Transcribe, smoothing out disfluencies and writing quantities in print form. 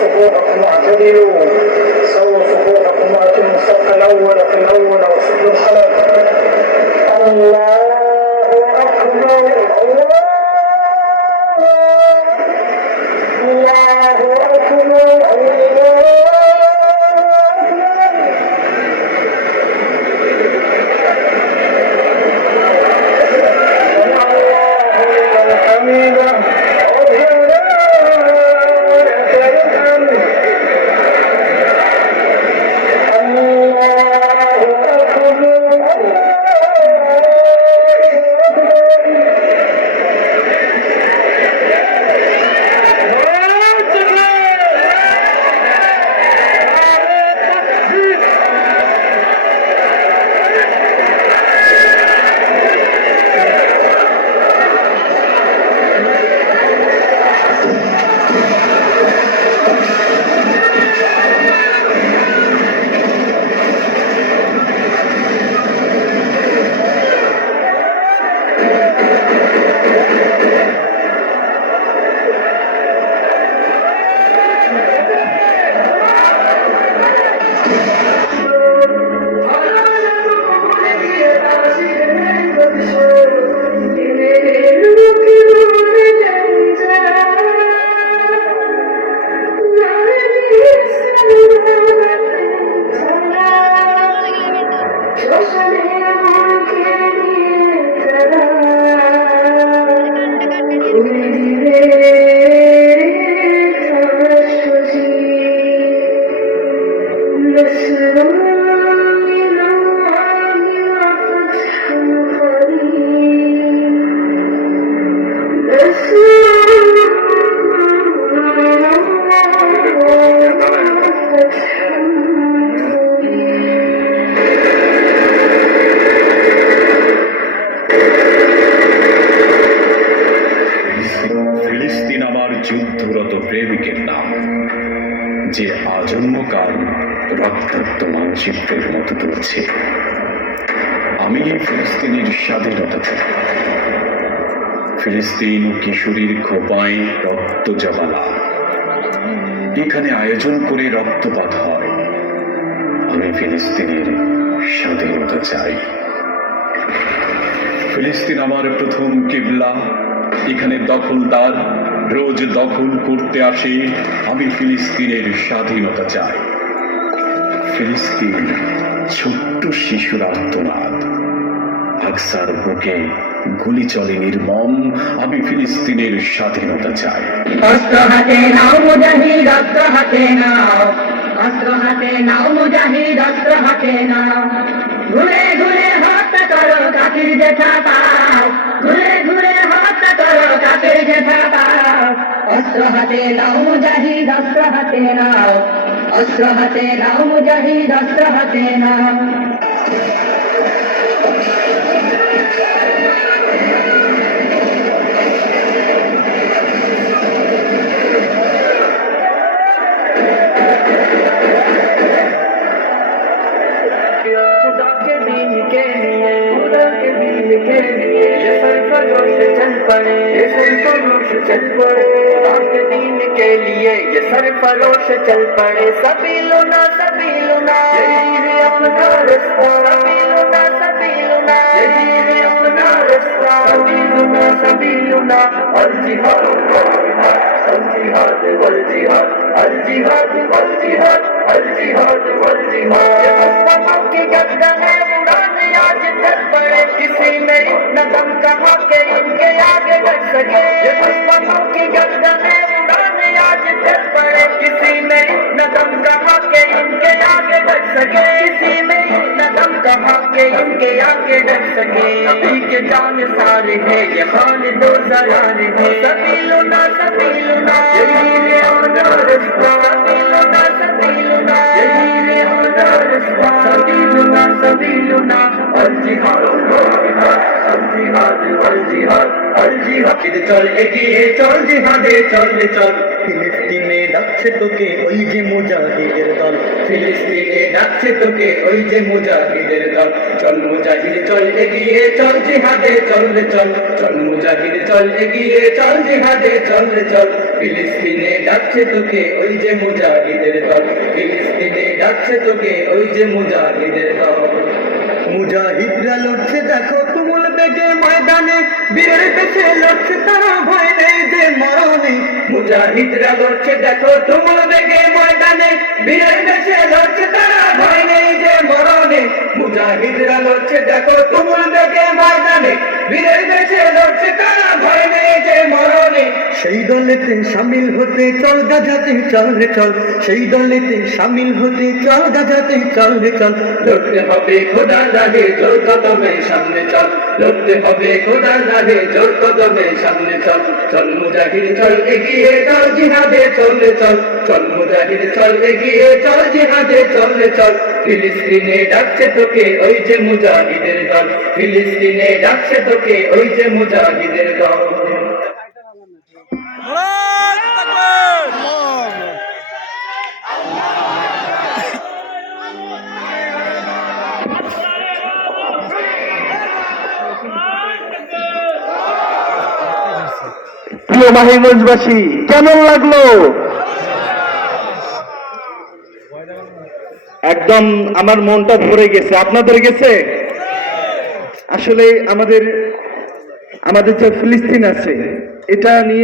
صفوفكم واعتدلوا سووا صفوفكم واتموا الصف الاول في الاول وصلوا الخلف. الله اكبر الله اكبر যুদ্ধরত প্রেমিকের নাম, যে আজন্মকাল রক্তাক্ত মানচিত্রের মতো তুলছে। আমি ফিলিস্তিনের স্বাধীনতা চাই। ফিলিস্তিন কিশোরীর খোপায় রক্ত জবালা, এখানে আয়োজন করে রক্তপাত হয়। আমি ফিলিস্তিনের স্বাধীনতা চাই। ফিলিস্তিন আমার প্রথম কিবলা, এখানে দখলদার রোজ দখল করতে আসে। আমি ফিলিস্তিনের স্বাধীনতা চাই। ফিলিস্তিন ছোট্ট শিশুর আর্তনাদ, আকসার বুকে গুলি চলে নির্মম। আমি ফিলিস্তিনের স্বাধীনতা চাই। অস্ত্র হাতে নাও মুজাহিদ, অস্ত্র হাতে নাও, অস্ত্র হাতে নাও মুজাহিদ, অস্ত্র হাতে নাও। ঘুরে ঘুরে হত্যা করো কাফির যেথা পাও, ঘুরে ঘুরে হত্যা করো কাফির যেথা পাও। অস্ত্র হাতে নাও মুজাহিদ, অস্ত্র হাতে নাও, অস্ত্র হাতে নাও মুজাহিদ, অস্ত্র হাতে নাও। सरफरोश चल पड़े सभी लुना यही है अपना रास्ता, सभी लुना यही है अपना रास्ता, सभी लुना अल जिहाद वल जिहाद, अल जिहाद वल जिहाद, अल जिहाद वल जिहाद ये मुस्तफा की गर्दने उड़ाने आज चल पड़े किसी में इतना दम कहाँ के इनके आगे डट सके ये मुस्तफा की गर्दने उड़ाने आज चल पड़े किसी में इतना दम कहाँ के इनके आगे डट सके किसी में इतना दम कहाँ के इनके आगे डट सके नबी के जान सारे है ये खालिद दो सरार है सबीलुना यही है अपना रास्ता सबीलुना यही है अपना रास्ता सबीलुना अल जिहाद चल एগিয়ে চল জিহাদে চল চল ফিলিস্তিনে ডাকছে তোকে ওই যে মুজাহিদের দল ফিলিস্তিনে ডাকছে তোকে ওই যে মুজাহিদের দল চল মুজাহিদ চল এগিয়ে চল জিহাদে চল চল মুজাহিদ চল এগিয়ে চল জিহাদে চল ফিলিস্তিনে ডাকছে তোকে ওই যে মুজাহিদের দল ফিলিস্তিনে ডাকছে তোকে ওই যে মুজাহিদের দল মুজাহিদরা লড়ছে দেখো তুমুল বেগে ময়দানে বীরের বেশে লড়ছে তারা ভয় নেই যে মরণে মুজাহিদরা লড়ছে দেখো তুমুল বেগে ময়দানে বীরের বেশে লড়ছে তারা ভয় নেই যে মরণে মুজাহিদরা লড়ছে দেখো তুমুল বেগে ময়দানে বীরের বেশে লড়ছে তারা ভয় নেই যে মরণে সেই দলেতে শামিল হতে চল গাজাতে চল সেই দলেতে শামিল হতে চল গাজাতে চল লড়তে হবে খোদার রাহে জোর কদমে সামনে চল লড়তে হবে খোদার রাহে জোর কদমে সামনে চল মুজাহিদ চল এগিয়ে চল জিহাদে চল মুজাহিদ চল এগিয়ে চল জিহাদে চল ফিলিস্তিনে ডাকছে তোকে ওই যে মুজাহিদের দল ফিলিস্তিনে ডাকছে তোকে ওই যে মুজাহিদের দল প্রিয় মাহিরগঞ্জবাসী কেমন লাগলো? একদম আমার মনটা ভরে গেছে। আপনাদের গেছে? আসলে আমাদের যে ফিলিস্তিন আছে এটা নিয়ে